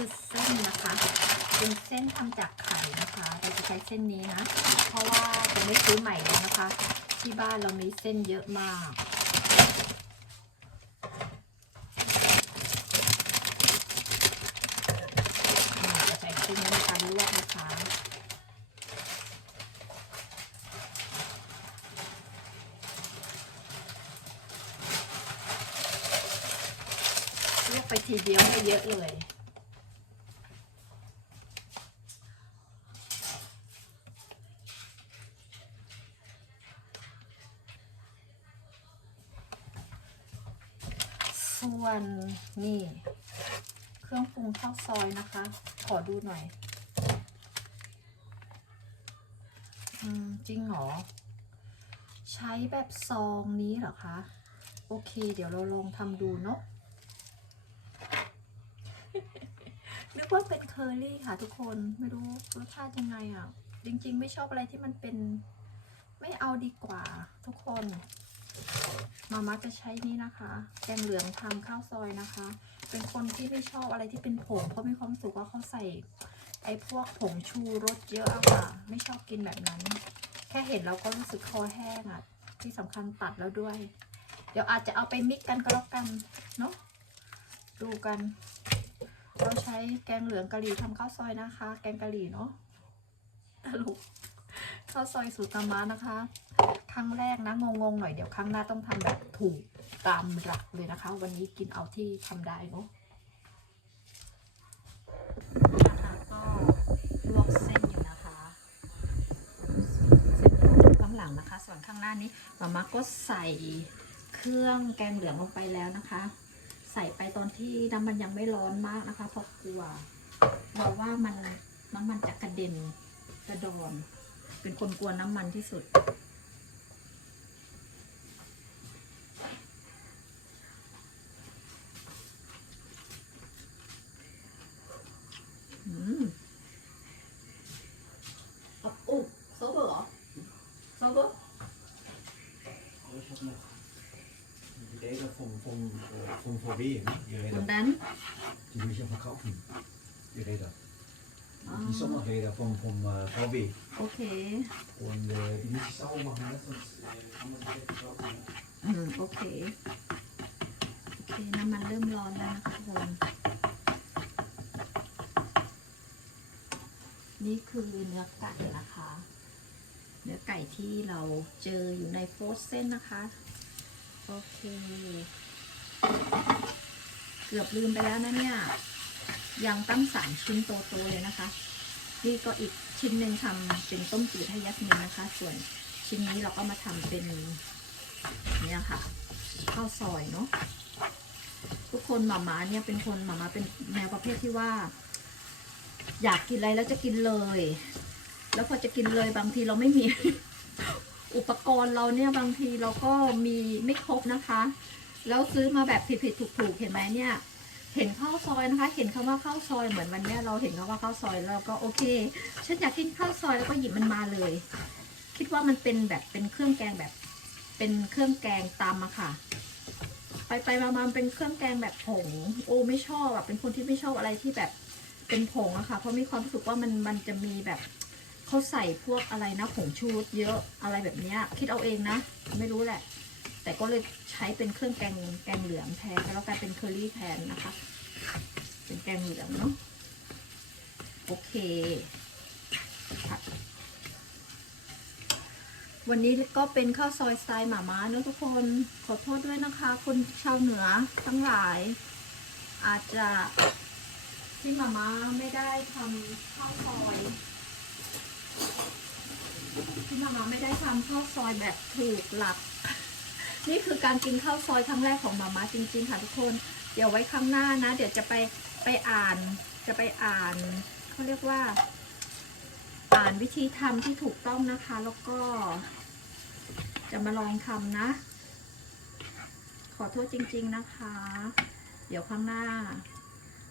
คือเส้นนะคะ เป็นเส้นทำจากไข่นะคะเราจะใช้เส้นนี้นะ เพราะว่าจะไม่ซื้อใหม่แล้วนะคะ ที่บ้านเรามีเส้นเยอะมากจะใส่เส้นนี้ในการลวกนะคะลวกไปทีเดียวให้เยอะเลย ส่วนนี่ เครื่องปรุงข้าวซอยนะคะ ขอดูหน่อย อืม จริงหรอ ใช้แบบซองนี้เหรอคะ โอเค เดี๋ยวเราลองทำดูเนาะนึกว่าเป็นเคอรี่ค่ะทุกคนไม่รู้รสชาติยังไงอะ จริง ๆ ไม่ชอบอะไรที่มันเป็น ไม่เอาดีกว่าทุกคน มาม่าจะใช้นี่นะคะแกงเหลืองทำข้าวซอยนะคะ เป็นคนที่ไม่ชอบอะไรที่เป็นผงเพราะมีความสึกว่าเขาใส่ไอ้พวกผงชูรสเยอะอะค่ะ ไม่ชอบกินแบบนั้น แค่เห็นเราก็รู้สึกคอแห้งอะที่สำคัญตัดแล้วด้วย เดี๋ยวอาจจะเอาไปมิกกันก็แล้วกันเนาะดูกัน เราใช้แกงเหลืองกะหรี่ทำข้าวซอยนะคะ แกงกะหรี่เนาะตลกข้าวซอยสูตรตามานะคะ รั้งแรกนะ งงๆหน่อยเดี๋ยวครั้งหน้าต้องทำแบบถูกตามหลักเลยนะคะ วันนี้กินเอาที่ทำได้เนาะก็ลวกเส้นอยู่นะคะ เส้นข้างหลังนะคะ ส่วนข้างหน้านี้มาม่าก็ใส่เครื่องแกงเหลืองลงไปแล้วนะคะ ใส่ไปตอนที่น้ำมันยังไม่ร้อนมากนะคะเพราะกลัวกลัวว่ามันน้ำมันจะกระเด็นกระดอน เป็นคนกลัวน้ำมันที่สุด อืมอะโอ้โซเบอร์เหรอโซเบอร์ Ich habe noch die Räder vom, vom, äh, vom VW, ne? die คน Räder, นั้น die will ich ja verkaufen. Die Räder. Ah. Die Sommerräder vom, vom äh, VW. โอเค Und äh, die muss ich sauber machen, ne? sonst äh, kann man die nicht verkaufen. Ne? อืมโอเค โอเค น้ำมันเริ่มร้อนแล้วนะคะทุกคน นี่คือเนื้อไก่นะคะ เนื้อไก่ที่เราเจออยู่ในโฟสเส้นนะคะ โอเค เกือบลืมไปแล้วนะเนี่ย ยังตั้งสามชิ้นโตๆเลยนะคะ นี่ก็อีกชิ้นหนึ่งทำเป็นต้มจืดให้ยัสมินนะคะ ส่วนชิ้นนี้เราก็มาทำเป็นเนี่ยค่ะข้าวซอยเนาะทุกคนหมามาเนี่ยเป็นคนหมามาเป็นแนวประเภทที่ว่า อยากกินอะไรแล้วจะกินเลย แล้วพอจะกินเลยบางทีเราไม่มี อุปกรณ์เราเนี่ยบางทีเราก็มีไม่ครบนะคะ แล้วซื้อมาแบบผิดๆถูกๆเห็นไหมเนี่ย เห็นข้าวซอยนะคะ เห็นคำว่าข้าวซอยเหมือนวันเนี้ยเราเห็นคำว่าข้าวซอยแล้วเราก็โอเคฉันอยากกินข้าวซอยแล้วก็หยิบมันมาเลย คิดว่ามันเป็นแบบเป็นเครื่องแกงแบบ เป็นเครื่องแกงตำอะค่ะไปไปมามาเป็นเครื่องแกงแบบผง โอ้ไม่ชอบอะเป็นคนที่ไม่ชอบอะไรที่แบบเป็นผงอะค่ะ เพราะมีความรู้สึกว่ามันมันจะมีแบบ เขาใส่พวกอะไรนะผงชูรสเยอะอะไรแบบเนี้ยคิดเอาเองนะ ไม่รู้แหละ แต่ก็เลยใช้เป็นเครื่องแกงแกงเหลืองแทนแล้วกลายเป็นเคอรี่แทนนะคะ เป็นแกงเหลืองเนาะโอเคผัดวันนี้ก็เป็นข้าวซอยสไตล์หมาม้าเนอะทุกคนขอโทษด้วยนะคะ คนชาวเหนือทั้งหลาย อาจจะที่หมาม้าไม่ได้ทำข้าวซอย ที่หมามาไม่ได้ทำข้าวซอยแบบถูกหลัก นี่คือการกินข้าวซอยครั้งแรกของหมามาจริง ๆ ค่ะทุกคน เดี๋ยวไว้ข้างหน้านะ เดี๋ยวจะไปไปอ่าน จะไปอ่านเขาเรียกว่า อ่านวิธีทำที่ถูกต้องนะคะ แล้วก็ จะมาลองทำนะ ขอโทษจริง ๆนะคะ เดี๋ยวข้างหน้า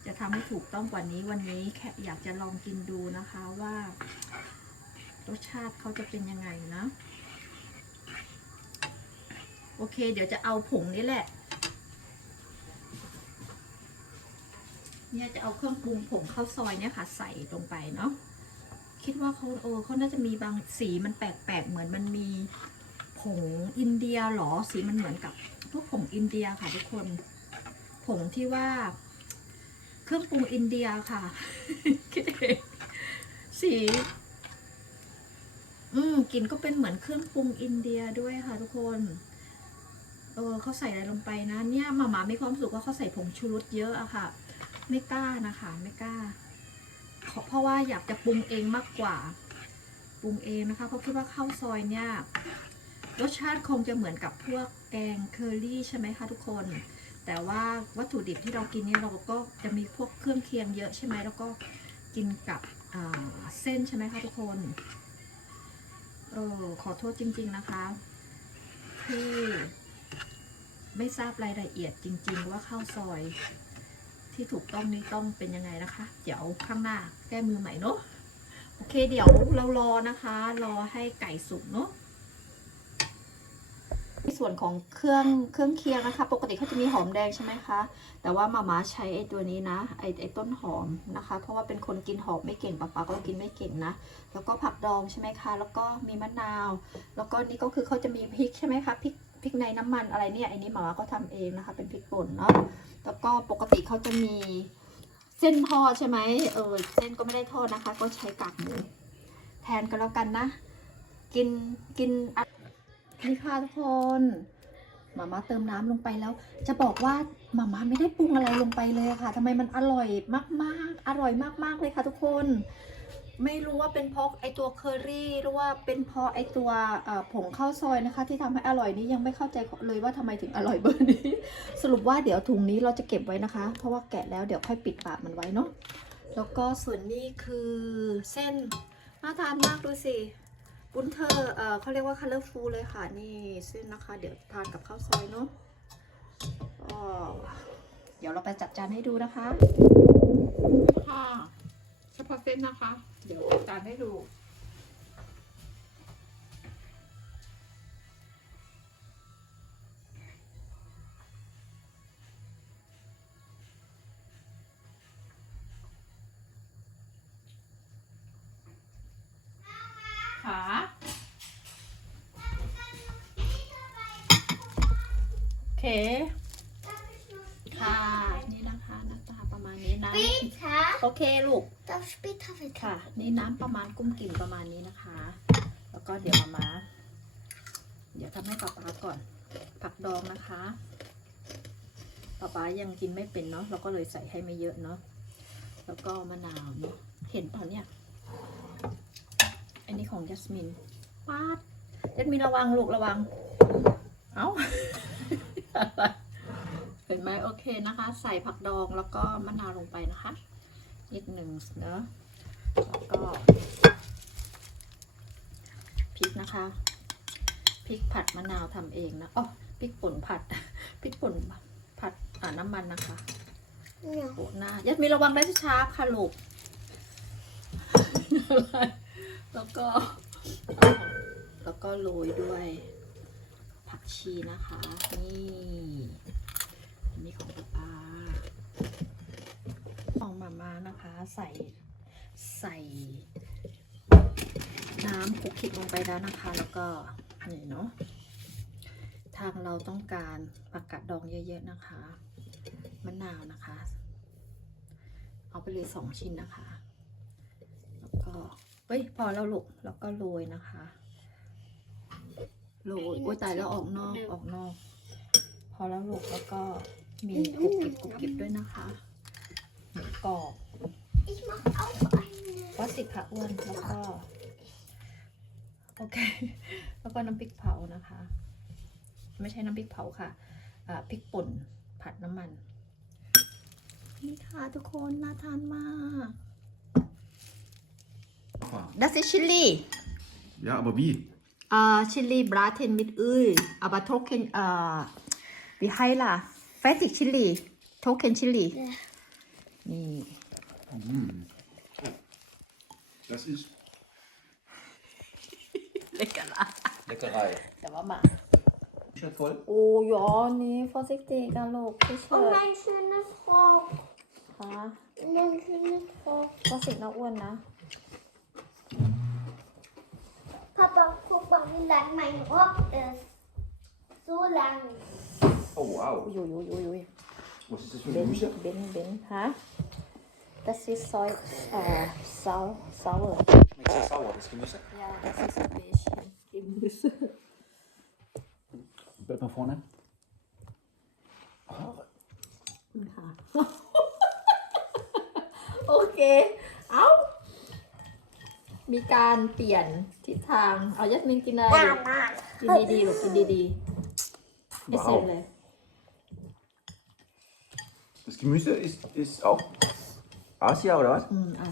จะทำให้ถูกต้องกว่านี้วันนี้แค่อยากจะลองกินดูนะคะว่า รสชาติเขาจะเป็นยังไงนะ โอเค เดี๋ยวจะเอาผงนี้แหละ เนี่ยจะเอาเครื่องปรุงผงข้าวซอยเนี่ยค่ะ ใส่ลงไปเนาะคิดว่าเขาโอ้เขาน่าจะมีบางสีมันแปลกๆ เหมือนมันมีผงอินเดียหรอสีมันเหมือนกับพวกผงอินเดียค่ะทุกคน ผงที่ว่า เครื่องปรุงอินเดียค่ะคิดเองสี อืมกลิ่นก็เป็นเหมือนเครื่องปรุงอินเดียด้วยค่ะทุกคน เออเขาใส่อะไรลงไปนะ เนี่ยหมาหม่ามีความสุขว่าเขาใส่ผงชูรสเยอะอะค่ะ ไม่กล้านะคะ ไม่กล้า เพราะว่าอยากจะปรุงเองมากกว่า ปรุงเองนะคะ เพราะคิดว่าข้าวซอยเนี่ยรสชาติคงจะเหมือนกับพวกแกงเคอรี่ใช่ไหมคะทุกคน แต่ว่าวัตถุดิบที่เรากินนี่เราก็จะมีพวกเครื่องเคียงเยอะใช่ไหมแล้วก็กินกับเส้นใช่ไหมคะทุกคน ออขอโทษจริง ๆนะคะ ที่ไม่ทราบรายละเอียดจริง ๆ ว่าข้าวซอยที่ถูกต้องนี้ต้องเป็นยังไงนะคะ เดี๋ยวข้างหน้าแก้มือใหม่เนาะโอเคเดี๋ยวเรารอนะคะ รอให้ไก่สุกเนาะ ส่วนของเครื่องเครื่องเคียงนะคะ ปกติเขาจะมีหอมแดงใช่ไหมคะ แต่ว่ามาม่าใช้ไอ้ตัวนี้นะไอ้ไอ้ต้นหอมนะคะ เพราะว่าเป็นคนกินหอมไม่เก่งป๊าป๊าก็กินไม่เก่งนะ แล้วก็ผักดองใช่ไหมคะ แล้วก็มีมะนาว แล้วก็นี่ก็คือเขาจะมีพริกใช่ไหมคะพริกพริกในน้ำมันอะไรเนี่ยไอ้นี่มาม่าก็ทำเองนะคะ เป็นพริกป่นเนาะแล้วก็ปกติเขาจะมีเส้นทอดใช่ไหมเออเส้นก็ไม่ได้ทอดนะคะ ก็ใช้กากหมูแทนกันแล้วกันนะ กินกินอ นี่ค่ะทุกคนหมาม่าเติมน้ำลงไปแล้ว จะบอกว่าหมาม่าไม่ได้ปรุงอะไรลงไปเลยค่ะทำไมมันอร่อยมากๆ อร่อยมากๆเลยค่ะ ทุกคน ไม่รู้ว่าเป็นเพราะไอตัวเคอรี่หรือว่าเป็นเพราะไอตัวผงข้าวซอยนะคะ ที่ทำให้อร่อยนี้ยังไม่เข้าใจเลยว่าทำไมถึงอร่อยเบอร์นี้ สรุปว่าเดี๋ยวถุงนี้เราจะเก็บไว้นะคะ เพราะว่าแกะแล้วเดี๋ยวค่อยปิดปากมันไว้เนาะแล้วก็ส่วนนี้คือเส้นน่าทานมากดูสิ บุนเธอเอ่อเขาเรียกว่า colorful เลยค่ะ นี่เส้นนะคะ เดี๋ยวทานกับข้าวซอยเนาะก็เดี๋ยวเราไปจัดจานให้ดูนะคะค่ะเฉพาะเส้นนะคะ เดี๋ยวจัดจานให้ดู คค่ะ นี่นะคะหน้าตาประมาณนี้นะ Später โอเคลูก darf später wieder. ค่ะ นี่น้ำประมาณกุ้มกิ่มประมาณนี้นะคะ แล้วก็เดี๋ยวมามา เดี๋ยวทำให้ป๊าป๊าก่อน ผักดองนะคะป๊าป๊ายังกินไม่เป็นเนาะ เราก็เลยใส่ให้ไม่เยอะเนาะ แล้วก็มะนาวเนาะ เห็นเปล่าเนี่ย อันนี้ของยัสมินปาดยัสมินระวังลูกระวัง เอ้า เห็นไหมโอเคนะคะ ใส่ผักดองแล้วก็มะนาวลงไปนะคะ นิดหนึ่งเนอะแล้วก็พริกนะคะพริกผัดมะนาวทำเองนะอ๋อพริกป่นผัดพริกป่นผัดอ่าน้ำมันนะคะโอ้หน้ายัดมีระวังได้ช้าๆค่ะลูกแล้วก็ แล้วก็โรยด้วย ชีนะคะ นี่อันนี้ของป้าของมาม่านะคะ ใส่ใส่น้ำคุกคลิกลงไปแล้วนะคะ แล้วก็นี่เนาะทางเราต้องการผักกาดดองเยอะๆนะคะมะนาวนะคะ เอาไปเลยสองชิ้นนะคะ แล้วก็เฮ้ยพอแล้วลูกแล้วก็โรยนะคะ โรยโอ้ยตายแล้วออกนอกออกนอก พอแล้วลูกแล้วก็มีกรุบกริบกรุบกริบด้วยนะคะหมูกรอบ Ich mach auch eine. วัดสิค่ะอ้วนแล้วก็โอเค แล้วก็น้ำพริกเผานะคะ ไม่ใช่น้ำพริกเผาค่ะอ่าพริกป่นผัดน้ำมัน นี่ค่ะทุกคนน่าทานมาก Das ist Chili Ja, aber wie? อ่า Chili braten mit Öl aber trocken อ่า wie heißt la fertig Chili trocken Chili Ja. นี่ Mm. Das ist เล็กกันละ Leckerei. แต่ว่ามา T-Shirt voll? โอ้ยอนี่ vorsichtig กันลูกพี่เชิ Und ญ mein schönes Rock. ค่ะ Man kan inte ha... ก็สิน้าอ้วนนะ Pappa, pappa vill lära mig upp det så länge. Oh, wow. อยู่อยู่อยู่อยู่ Was ist das für เบ ein น Gemüse? เบนเบนฮะ das ist soy เอ่อ sour sour Schmeckt sehr sauer, das Gemüse. ja das ist ein bisschen Gemüse Bleib mal vorne. ค่ะโอเคเอ้า มีการเปลี่ยนทิศทาง เอายัสมินกินอะไรอยู่ Mamma. กินดีๆลูกกินดีๆเอสเซนเลย Das Gemüse ist, ist auch Asia oder was? อืมอ